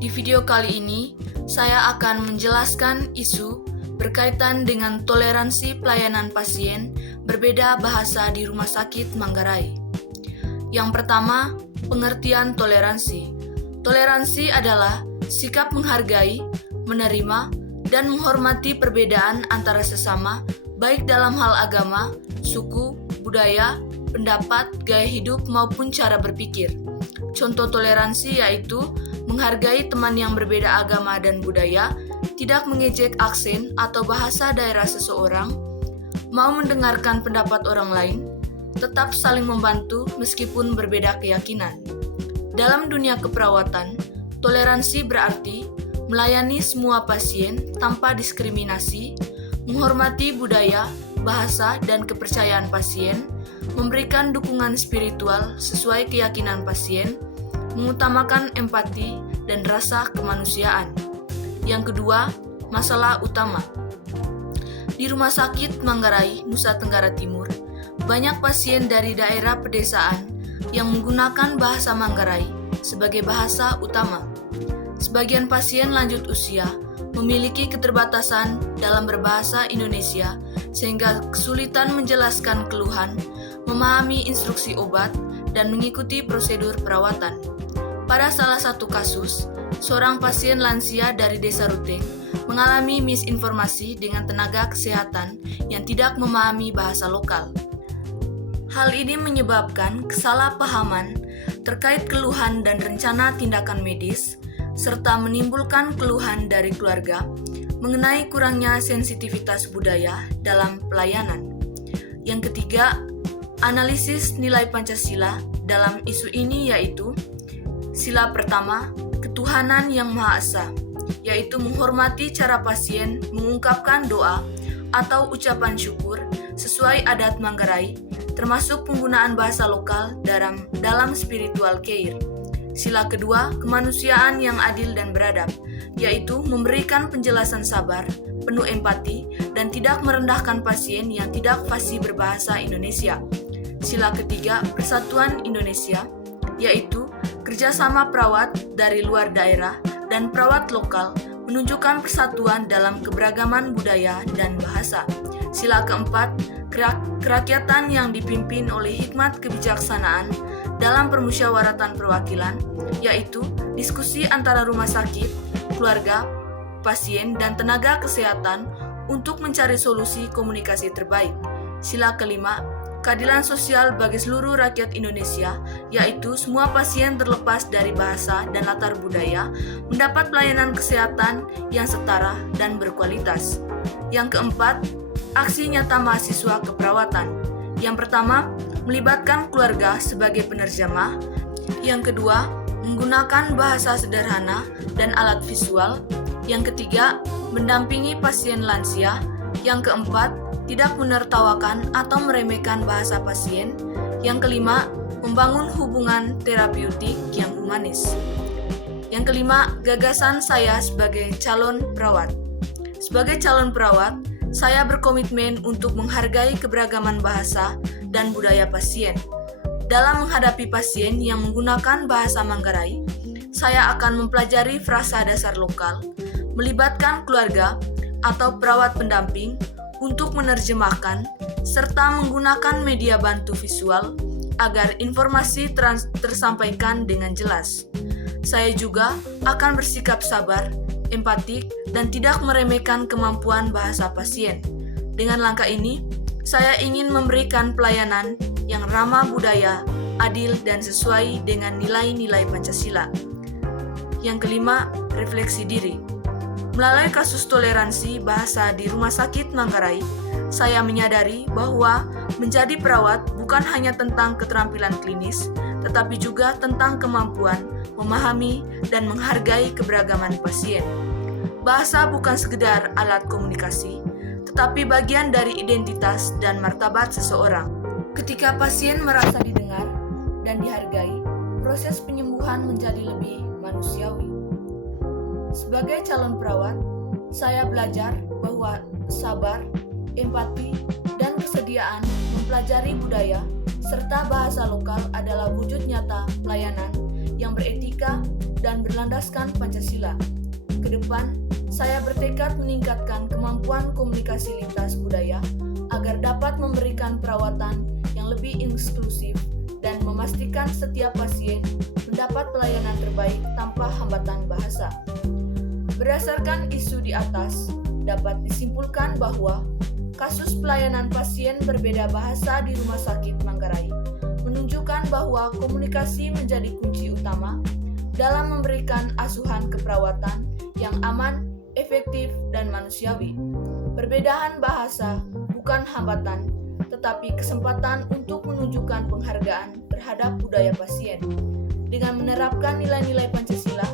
Di video kali ini, saya akan menjelaskan isu berkaitan dengan toleransi pelayanan pasien berbeda bahasa di Rumah Sakit Manggarai. Yang pertama, pengertian toleransi. Toleransi adalah sikap menghargai, menerima, dan menghormati perbedaan antara sesama, baik dalam hal agama, suku, budaya, pendapat, gaya hidup, maupun cara berpikir. Contoh toleransi yaitu menghargai teman yang berbeda agama dan budaya, tidak mengejek aksen atau bahasa daerah seseorang, mau mendengarkan pendapat orang lain, tetap saling membantu meskipun berbeda keyakinan. Dalam dunia keperawatan, toleransi berarti melayani semua pasien tanpa diskriminasi, menghormati budaya, bahasa, dan kepercayaan pasien, memberikan dukungan spiritual sesuai keyakinan pasien, mengutamakan empati dan rasa kemanusiaan. Yang kedua, masalah utama. Di Rumah Sakit Manggarai, Nusa Tenggara Timur, banyak pasien dari daerah pedesaan yang menggunakan bahasa Manggarai sebagai bahasa utama. Sebagian pasien lanjut usia memiliki keterbatasan dalam berbahasa Indonesia sehingga kesulitan menjelaskan keluhan, memahami instruksi obat, dan mengikuti prosedur perawatan. Pada salah satu kasus, seorang pasien lansia dari Desa Ruteng mengalami misinformasi dengan tenaga kesehatan yang tidak memahami bahasa lokal. Hal ini menyebabkan kesalahpahaman terkait keluhan dan rencana tindakan medis, serta menimbulkan keluhan dari keluarga mengenai kurangnya sensitivitas budaya dalam pelayanan. Yang ketiga, analisis nilai Pancasila dalam isu ini yaitu sila pertama, ketuhanan yang Maha Esa, yaitu menghormati cara pasien mengungkapkan doa atau ucapan syukur sesuai adat Manggarai, termasuk penggunaan bahasa lokal dalam spiritual care. Sila kedua, kemanusiaan yang adil dan beradab, yaitu memberikan penjelasan sabar, penuh empati, dan tidak merendahkan pasien yang tidak fasih berbahasa Indonesia. Sila ketiga, persatuan Indonesia, yaitu kerjasama perawat dari luar daerah dan perawat lokal menunjukkan persatuan dalam keberagaman budaya dan bahasa. Sila keempat, kerakyatan yang dipimpin oleh hikmat kebijaksanaan dalam permusyawaratan perwakilan, yaitu diskusi antara rumah sakit, keluarga, pasien, dan tenaga kesehatan untuk mencari solusi komunikasi terbaik. Sila kelima, keadilan sosial bagi seluruh rakyat Indonesia, yaitu semua pasien terlepas dari bahasa dan latar budaya mendapat pelayanan kesehatan yang setara dan berkualitas. Yang keempat, aksi nyata mahasiswa keperawatan. Yang pertama, melibatkan keluarga sebagai penerjemah. Yang kedua, menggunakan bahasa sederhana dan alat visual. Yang ketiga, mendampingi pasien lansia. Yang keempat, tidak menertawakan atau meremehkan bahasa pasien. Yang kelima, membangun hubungan terapeutik yang humanis. Yang kelima, gagasan saya sebagai calon perawat. Sebagai calon perawat, saya berkomitmen untuk menghargai keberagaman bahasa dan budaya pasien. Dalam menghadapi pasien yang menggunakan bahasa Manggarai, saya akan mempelajari frasa dasar lokal, melibatkan keluarga atau perawat pendamping untuk menerjemahkan, serta menggunakan media bantu visual agar informasi tersampaikan dengan jelas. Saya juga akan bersikap sabar, empatik, dan tidak meremehkan kemampuan bahasa pasien. Dengan langkah ini, saya ingin memberikan pelayanan yang ramah budaya, adil, dan sesuai dengan nilai-nilai Pancasila. Yang kelima, refleksi diri. Melalui kasus toleransi bahasa di Rumah Sakit Manggarai, saya menyadari bahwa menjadi perawat bukan hanya tentang keterampilan klinis, tetapi juga tentang kemampuan memahami dan menghargai keberagaman pasien. Bahasa bukan sekedar alat komunikasi, tetapi bagian dari identitas dan martabat seseorang. Ketika pasien merasa didengar dan dihargai, proses penyembuhan menjadi lebih manusiawi. Sebagai calon perawat, saya belajar bahwa sabar, empati, dan kesediaan mempelajari budaya serta bahasa lokal adalah wujud nyata pelayanan yang beretika dan berlandaskan Pancasila. Kedepan, saya bertekad meningkatkan kemampuan komunikasi lintas budaya agar dapat memberikan perawatan yang lebih inklusif dan memastikan setiap pasien mendapat pelayanan terbaik tanpa hambatan bahasa. Berdasarkan isu di atas, dapat disimpulkan bahwa kasus pelayanan pasien berbeda bahasa di Rumah Sakit Manggarai menunjukkan bahwa komunikasi menjadi kunci utama dalam memberikan asuhan keperawatan yang aman, efektif, dan manusiawi. Perbedaan bahasa bukan hambatan, tetapi kesempatan untuk menunjukkan penghargaan terhadap budaya pasien. Dengan menerapkan nilai-nilai Pancasila,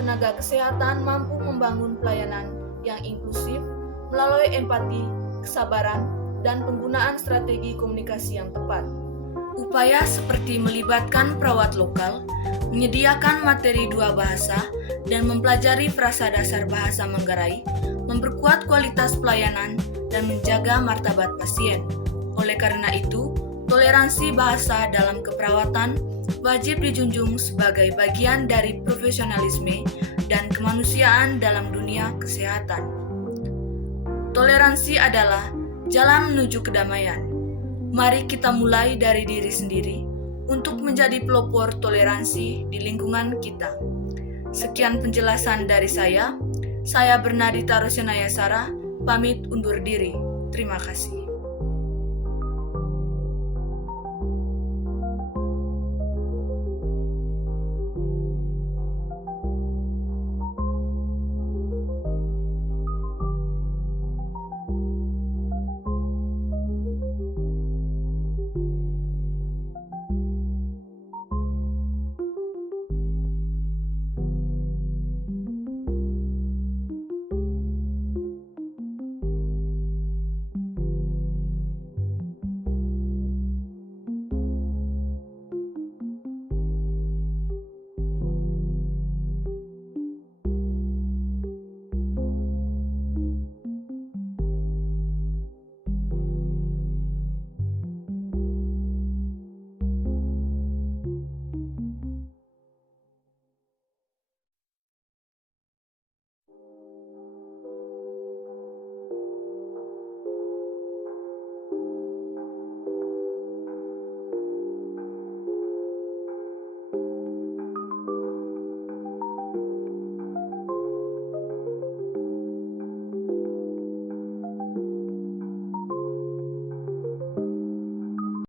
tenaga kesehatan mampu membangun pelayanan yang inklusif melalui empati, kesabaran, dan penggunaan strategi komunikasi yang tepat. Upaya seperti melibatkan perawat lokal, menyediakan materi dua bahasa, dan mempelajari frasa dasar bahasa Manggarai memperkuat kualitas pelayanan dan menjaga martabat pasien. Oleh karena itu, toleransi bahasa dalam keperawatan wajib dijunjung sebagai bagian dari profesionalisme dan kemanusiaan dalam dunia kesehatan. Toleransi adalah jalan menuju kedamaian. Mari kita mulai dari diri sendiri untuk menjadi pelopor toleransi di lingkungan kita. Sekian penjelasan dari saya Bernadita Rosenaya Sarah, pamit undur diri. Terima kasih.